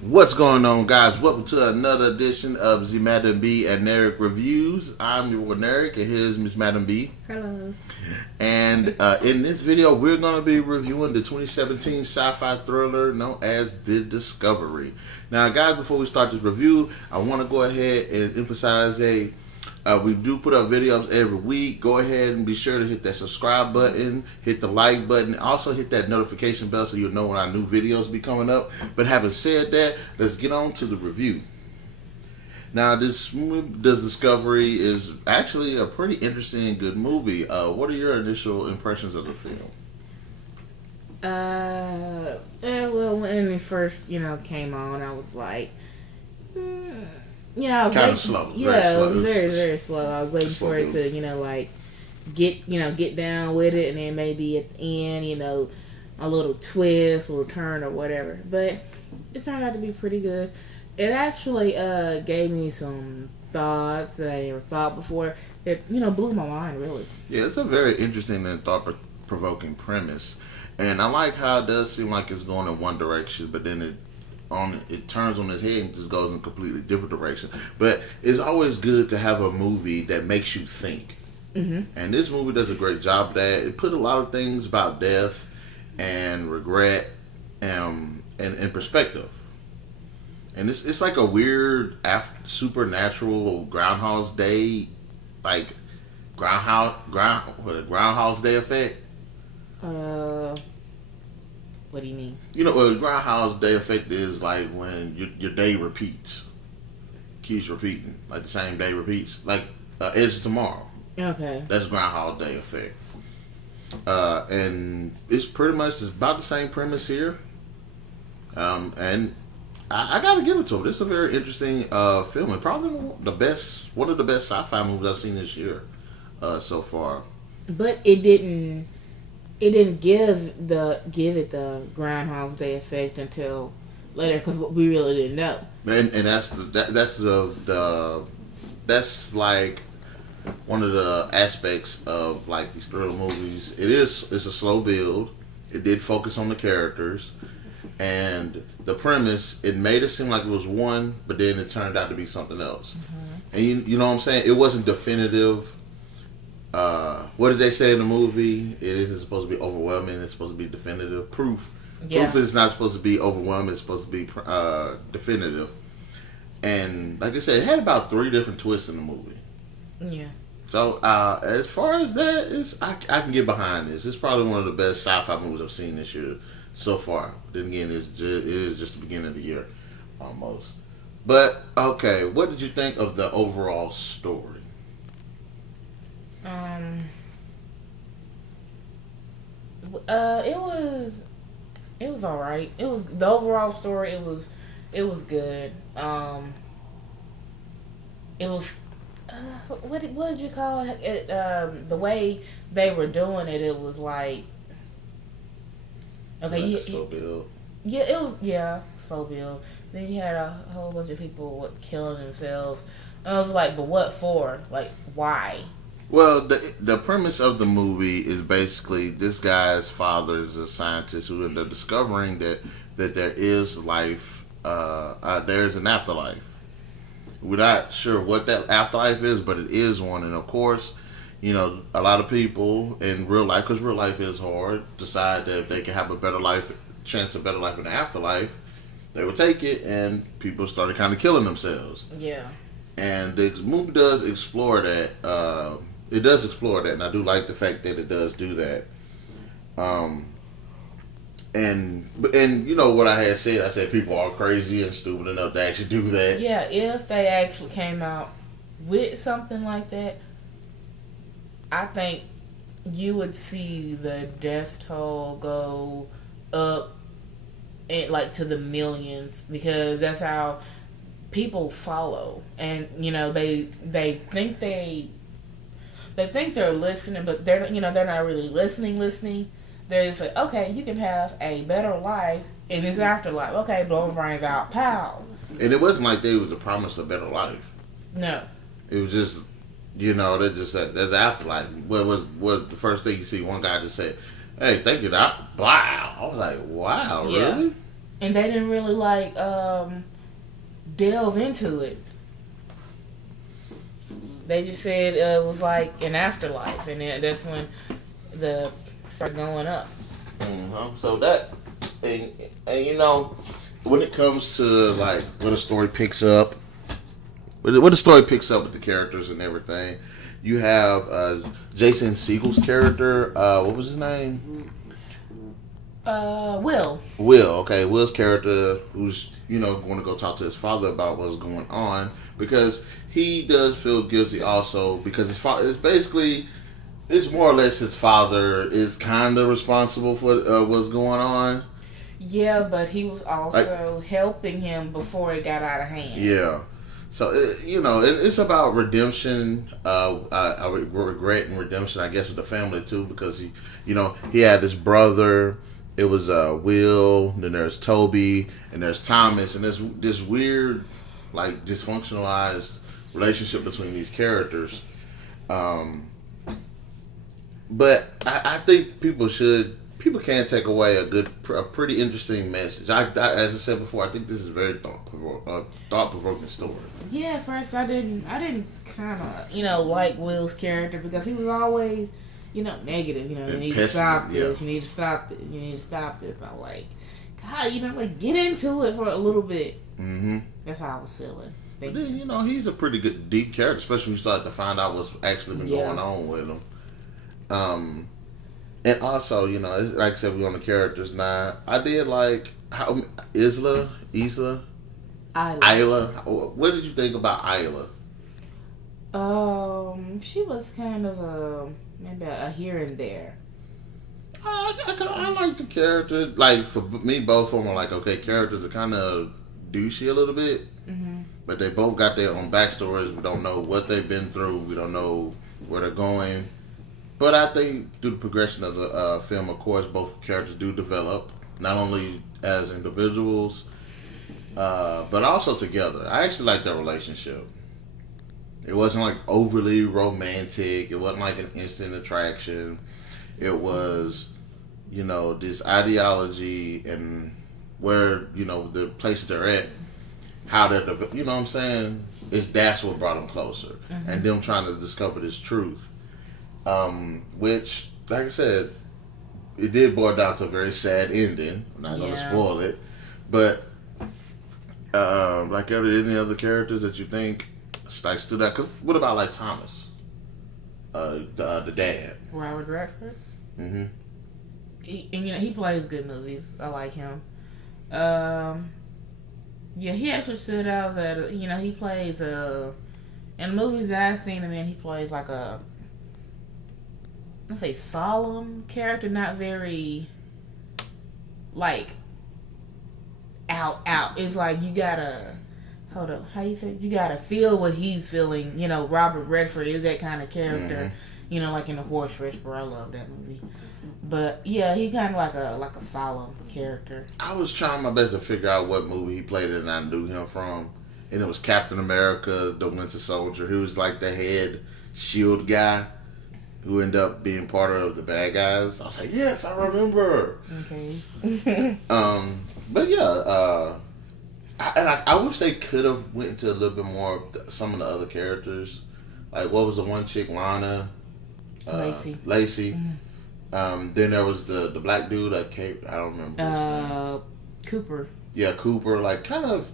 What's going on, guys? Welcome to another edition of the MademB and Narik reviews. I'm your Narik, and here's Miss MademB. Hello. And in this video, we're going to be reviewing the 2017 sci-fi thriller known as The Discovery. Now, guys, before we start this review, I want to go ahead and emphasize we do put up videos every week. Go ahead and be sure to hit that subscribe button, hit the like button, also hit that notification bell so you'll know when our new videos be coming up. But having said that, let's get on to the review. Now, this Discovery is actually a pretty interesting and good movie. What are your initial impressions of the film? Well, when it first, came on, I was like, kind of slow. Yeah, it was very slow. I was waiting for it to, get down with it, and then maybe at the end, a little twist, a little turn, or whatever. But it turned out to be pretty good. It actually gave me some thoughts that I never thought before. It blew my mind, really. Yeah, it's a very interesting and thought-provoking premise, and I like how it does seem like it's going in one direction, but then it turns on its head and just goes in a completely different direction. But it's always good to have a movie that makes you think. Mm-hmm. And this movie does a great job of that. It put a lot of things about death and regret in perspective. And it's like a weird supernatural Groundhog's Day, like Groundhog's Day effect. What do you mean? What the Groundhog's Day effect is like when your day repeats. Keeps repeating. Like the same day repeats. Like Edge of Tomorrow. Okay. That's Groundhog Day effect. And it's about the same premise here. And I gotta give it to it. It's a very interesting film. And probably one of the best sci-fi movies I've seen this year so far. But it didn't give it the Groundhog Day effect until later, because we really didn't know. And that's like one of the aspects of like these thriller movies. It's a slow build. It did focus on the characters and the premise. It made it seem like it was one, but then it turned out to be something else. Mm-hmm. And you know what I'm saying? It wasn't definitive. What did they say in the movie? It isn't supposed to be overwhelming. It's supposed to be definitive. Proof is not supposed to be overwhelming. It's supposed to be definitive. And like I said, it had about 3 different twists in the movie. Yeah. So as far as that, I can get behind this. It's probably one of the best sci-fi movies I've seen this year so far. Then again, it is just the beginning of the year, almost. But okay, what did you think of the overall story? It was all right. It was the overall story. It was good. It was what did you call it? The way they were doing it, it was like okay, slow build. Yeah, it was slow build. Then you had a whole bunch of people killing themselves. And I was like, but what for? Like, why? Well, the premise of the movie is basically this guy's father is a scientist who ended up discovering that there is life, there's an afterlife. We're not sure what that afterlife is, but it is one. And of course, a lot of people in real life, because real life is hard, decide that if they can have chance of better life in the afterlife, they would take it, and people started kind of killing themselves. Yeah. And the movie does explore that. It does explore that, and I do like the fact that it does do that. And what I had said, I said people are crazy and stupid enough to actually do that. Yeah, if they actually came out with something like that, I think you would see the death toll go up to the millions, because that's how people follow. And they think they're listening, but they're not really listening. They're just like, okay, you can have a better life in this afterlife. Okay, blow my brains out, pow. And it wasn't like there was a promise of better life. No. It was just, they just said there's afterlife. What was the first thing you see? One guy just said, "Hey, thank you, Doc." Wow. I was like, wow, really? And they didn't really delve into it. They just said it was like an afterlife, and then that's when the start going up. So that, and when it comes to like when a story picks up, when the story picks up with the characters and everything, you have Jason Segel's character. What was his name? Will. Okay, Will's character, who's going to go talk to his father about what's going on, because he does feel guilty also because his father is basically. It's more or less his father is kind of responsible for what's going on. Yeah, but he was also helping him before it got out of hand. Yeah. So, it's about redemption, regret and redemption, I guess, with the family, too, because, he had this brother. It was Will, then there's Toby, and there's Thomas, and there's this weird, dysfunctionalized relationship between these characters. But I think people can take away a pretty interesting message. As I said before, I think this is a very thought-provoking story. Yeah, at first I didn't kind of, like Will's character because he was always, negative. You need to stop this. You need to stop this. You need to stop this. I'm like, God, get into it for a little bit. Mm-hmm. That's how I was feeling. But then, he's a pretty good, deep character, especially when you start to find out what's actually been going on with him. And also, like I said, we're on the characters now. I did like how Isla. What did you think about Isla? She was kind of maybe a here and there. I like the character. Like for me, both of them are characters are kind of douchey a little bit, but they both got their own backstories. We don't know what they've been through. We don't know where they're going. But I think through the progression of the film, of course, both characters do develop, not only as individuals, but also together. I actually like their relationship. It wasn't overly romantic. It wasn't an instant attraction. It was, this ideology and where, the place they're at, how they're, you know what I'm saying? That's what brought them closer. Mm-hmm. And them trying to discover this truth. Which, like I said, it did boil down to a very sad ending. I'm not going to spoil it. But, any other characters that you think stood out? Because what about, Thomas? The dad. Robert Redford? Mm-hmm. He plays good movies. I like him. He actually stood out that, he plays, in the movies that I've seen him in, he plays let's say solemn character, not very out. It's you gotta hold up. How you say you gotta feel what he's feeling. Robert Redford is that kind of character. Mm-hmm. In The Horse Whisperer. I love that movie. But yeah, he kind of like a solemn character. I was trying my best to figure out what movie he played in and I knew him from, and it was Captain America: The Winter Soldier. He was the head shield guy who ended up being part of the bad guys. I was like, yes, I remember. Okay. But yeah, I wish they could have went into a little bit more of some of the other characters. What was the one chick, Lana? Lacey. Mm-hmm. Then there was the black dude, I don't remember. Cooper. Yeah, Cooper. Kind of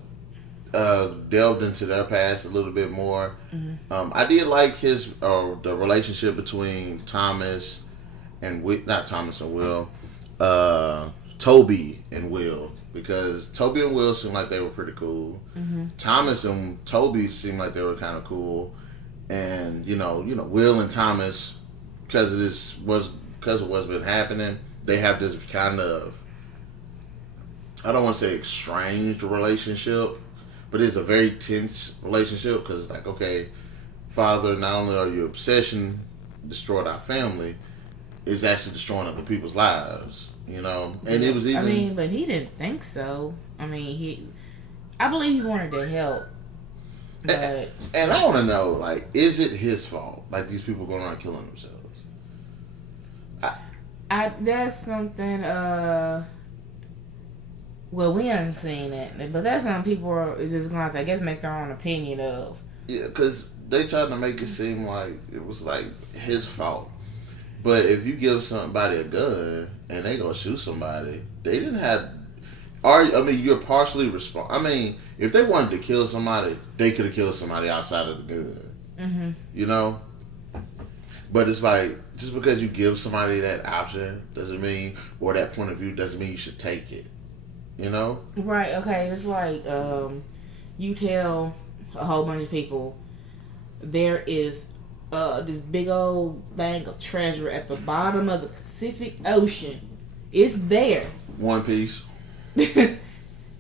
delved into their past a little bit more. Mm-hmm. I did like the relationship between Thomas and not Thomas and Will, Toby and Will, because Toby and Will seemed like they were pretty cool. Mm-hmm. Thomas and Toby seemed like they were kind of cool, and Will and Thomas, because of what's been happening, they have this kind of, I don't want to say estranged relationship. But it's a very tense relationship because, okay, Father, not only are your obsession destroyed our family, it's actually destroying other people's lives, And it was even... but he didn't think so. I believe he wanted to help. But... And I want to know, is it his fault? These people going around killing themselves? That's something, Well, we haven't seen it, but that's something people are just going to, I guess, make their own opinion of. Yeah, because they tried to make it seem like it was like his fault. But if you give somebody a gun and they gonna shoot somebody, they didn't have. You're partially responsible. If they wanted to kill somebody, they could have killed somebody outside of the gun. Mm-hmm. You know. But it's like, just because you give somebody that option doesn't mean, or that point of view doesn't mean you should take it. You know? Right, okay. It's like, you tell a whole bunch of people there is this big old bag of treasure at the bottom of the Pacific Ocean. It's there. One Piece. And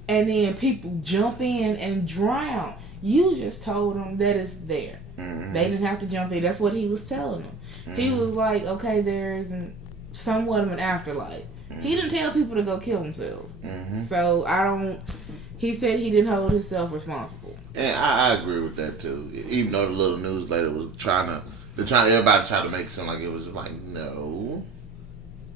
then people jump in and drown. You just told them that it's there. Mm-hmm. They didn't have to jump in. That's what he was telling them. Mm-hmm. He was like, okay, there's somewhat of an afterlife. Mm-hmm. He didn't tell people to go kill themselves. Mm-hmm. So he said he didn't hold himself responsible. And I agree with that too. Even though the little newsletter was everybody tried to make it sound like it was like, no.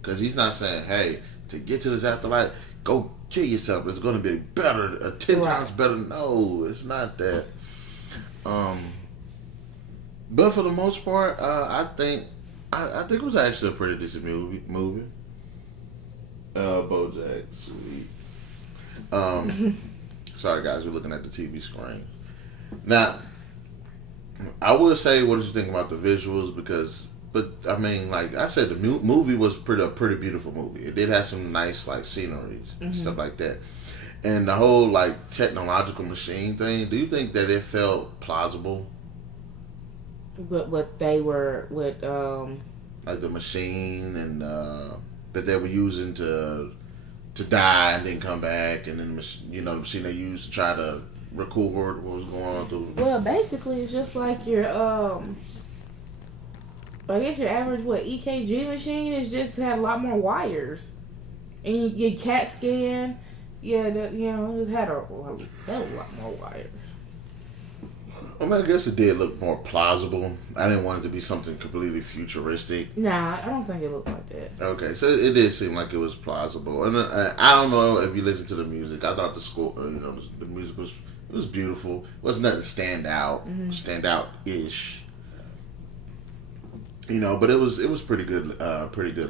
Because he's not saying, hey, to get to this afterlife, go kill yourself. It's going to be better, 10 times better. No, it's not that. But for the most part, I think it was actually a pretty decent movie. BoJack, sweet. Sorry guys, we're looking at the TV screen. Now, I would say, what did you think about the visuals? Like I said, the movie was a pretty beautiful movie. It did have some nice like sceneries and stuff like that. And the whole like technological machine thing, do you think that it felt plausible? But what they were with like the machine and that they were using to die and then come back, and then the machine they used to try to record what was going on through. Well, basically, it's just like your I guess your average EKG machine is just had a lot more wires, and you get CAT scan. Yeah, it had a lot more wires. I guess it did look more plausible. I didn't want it to be something completely futuristic. Nah, I don't think it looked like that. Okay, so it did seem like it was plausible. And I don't know if you listen to the music. I thought the score, the music was beautiful. It wasn't nothing stand out-ish. But it was pretty good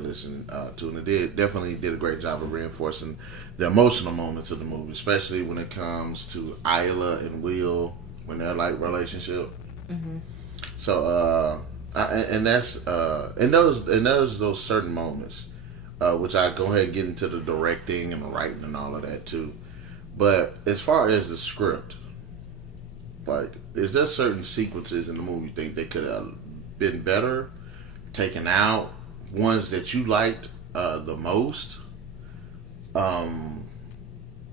listen to, and it definitely did a great job of reinforcing the emotional moments of the movie, especially when it comes to Isla and Will. When they're like relationship, so and there's those certain moments, which I go ahead and get into the directing and the writing and all of that too. But as far as the script, like, is there certain sequences in the movie you think they could have been better, taken out, ones that you liked the most?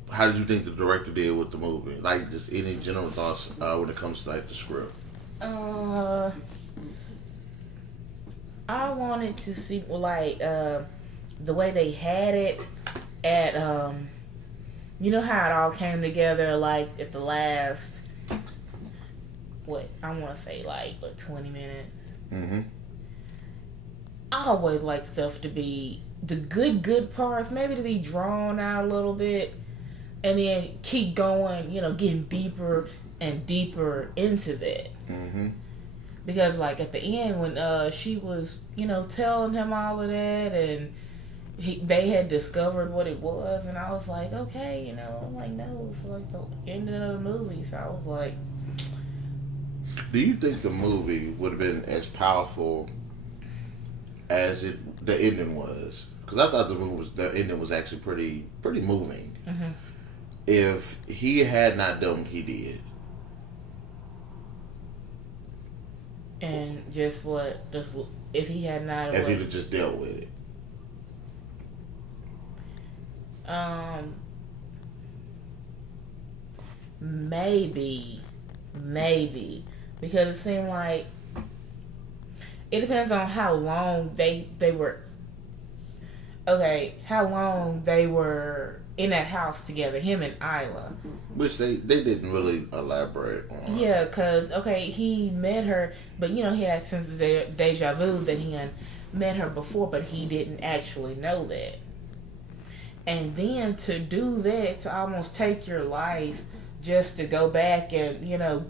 How did you think the director did with the movie? Like, just any general thoughts when it comes to like the script? I wanted to see the way they had it at how it all came together like at the last 20 minutes. Mm-hmm. I always like stuff to be the good parts, maybe to be drawn out a little bit. And then keep going, getting deeper and deeper into that. Mm-hmm. Because, like, at the end, when she was, telling him all of that, and they had discovered what it was, and I was like, okay, I'm like, no, it's like the ending of the movie. So I was like... Do you think the movie would have been as powerful as the ending was? Because I thought the ending was actually pretty moving. Mm-hmm. If he had not done what he did. And if he had not... If he'd have just dealt with it. Maybe. Because it seemed like... It depends on how long they were... Okay, how long they were... in that house together, him and Isla. Which they didn't really elaborate on. Yeah, because, he met her, but, he had since the deja vu that he had met her before, but he didn't actually know that. And then to do that, to almost take your life just to go back and, you know.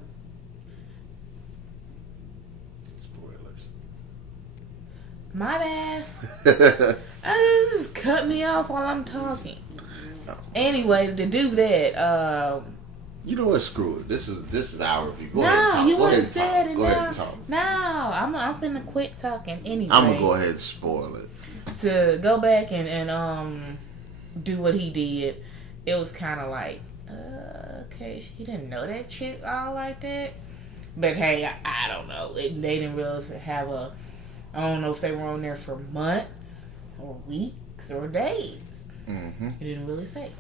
Spoilers. My bad. Just cut me off while I'm talking. No. Anyway, to do that, you know what? Screw it. This is our review. Go no, ahead and talk. You go wouldn't say it. Go ahead and talk. No, I'm finna quit talking anyway. I'm gonna go ahead and spoil it. To go back and do what he did, it was kind of like, okay, he didn't know that chick all like that. But hey, I don't know. They didn't really have a. I don't know if they were on there for months or weeks or days. Mm-hmm. He didn't really say.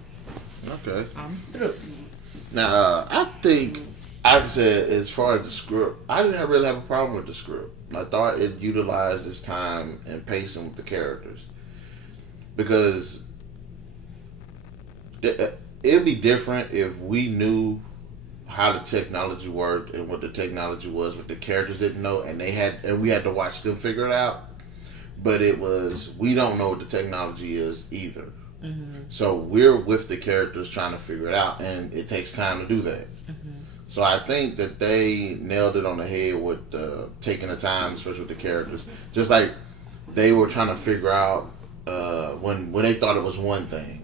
Okay. I'm through. Now, I think, like I said, as far as the script, I didn't really have a problem with the script. I thought it utilized its time and pacing with the characters. Because it'd be different if we knew how the technology worked and what the technology was, but the characters didn't know, and we had to watch them figure it out. But it was, we don't know what the technology is either. Mm-hmm. So we're with the characters trying to figure it out, and it takes time to do that. Mm-hmm. So I think that they nailed it on the head with taking the time, especially with the characters. Just like they were trying to figure out when they thought it was one thing,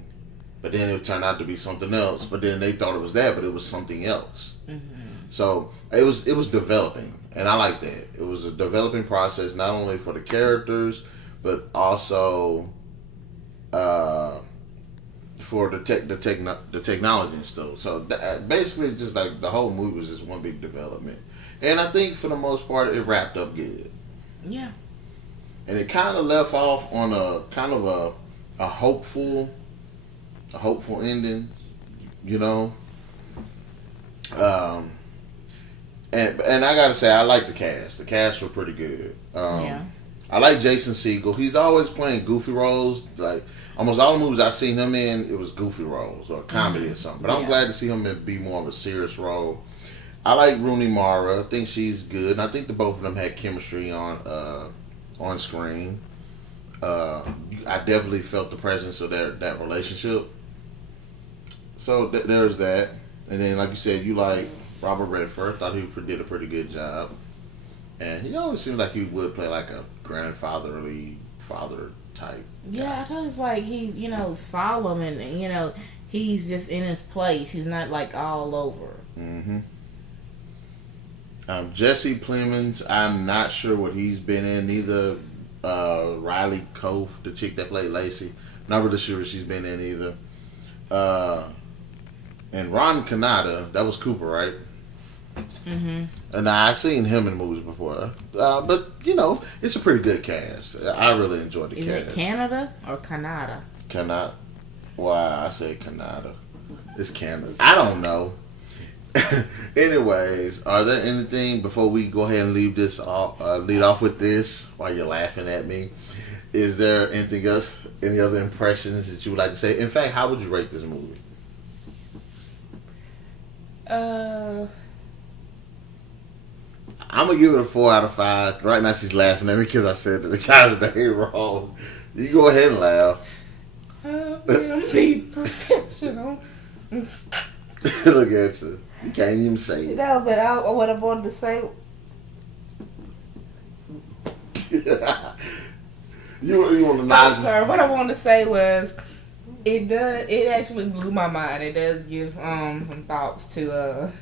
but then it turned out to be something else. But then they thought it was that, but it was something else. Mm-hmm. So it was developing, and I like that. It was a developing process, not only for the characters, but also for the technology and stuff. So basically, just like the whole movie was just one big development, and I think for the most part, it wrapped up good. Yeah. And it kind of left off on a kind of a hopeful ending, you know. And I gotta say, I like the cast. The cast were pretty good. Yeah. I like Jason Segel. He's always playing goofy roles. Like almost all the movies I've seen him in, it was goofy roles or comedy or something. But I'm glad to see him be more of a serious role. I like Rooney Mara. I think she's good, and I think the both of them had chemistry on screen. I definitely felt the presence of that relationship. So there's that. And then, like you said, you like Robert Redford. Thought he did a pretty good job. And he always seems like he would play like a grandfatherly father type. Yeah, I thought it was like he, solemn and, he's just in his place. He's not like all over. Mm-hmm. Jesse Plemons, I'm not sure what he's been in. Neither Riley Keough, the chick that played Lacey, not really sure what she's been in either. And Ron Canada, that was Cooper, right? Mm-hmm. And I seen him in movies before, but it's a pretty good cast. I really enjoyed the cast. Is it Canada or Canada? Canada. Why I say Canada? It's Canada. I don't know. Anyways, are there anything before we go ahead and lead off with this? While you're laughing at me, is there anything else? Any other impressions that you would like to say? In fact, how would you rate this movie? I'm gonna give it a 4 out of 5. Right now, she's laughing at me because I said that the guy's name wrong. You go ahead and laugh. I'm being professional. Look at you. You can't even say it. No, but what I wanted to say. you want to I'm sorry. What I wanted to say was, it actually blew my mind. It does give some thoughts to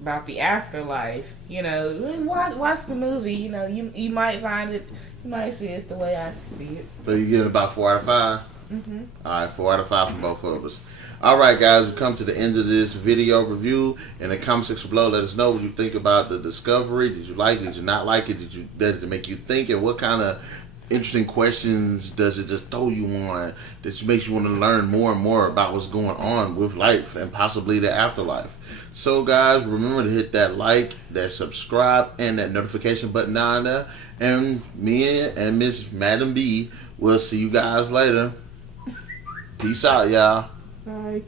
about the afterlife. Watch the movie. You might find it. You might see it the way I see it. So you get about 4 out of 5. Mm-hmm. All right, 4 out of 5 from both of us. All right, guys, we come to the end of this video review. In the comment section below, let us know what you think about the Discovery. Did you like it? Did you not like it? Does it make you think? And what kind of interesting questions does it just throw you on that makes you want to learn more and more about what's going on with life and possibly the afterlife? So, guys, remember to hit that like, that subscribe, and that notification button down there. And me and Miss MademB will see you guys later. Peace out, y'all. Bye.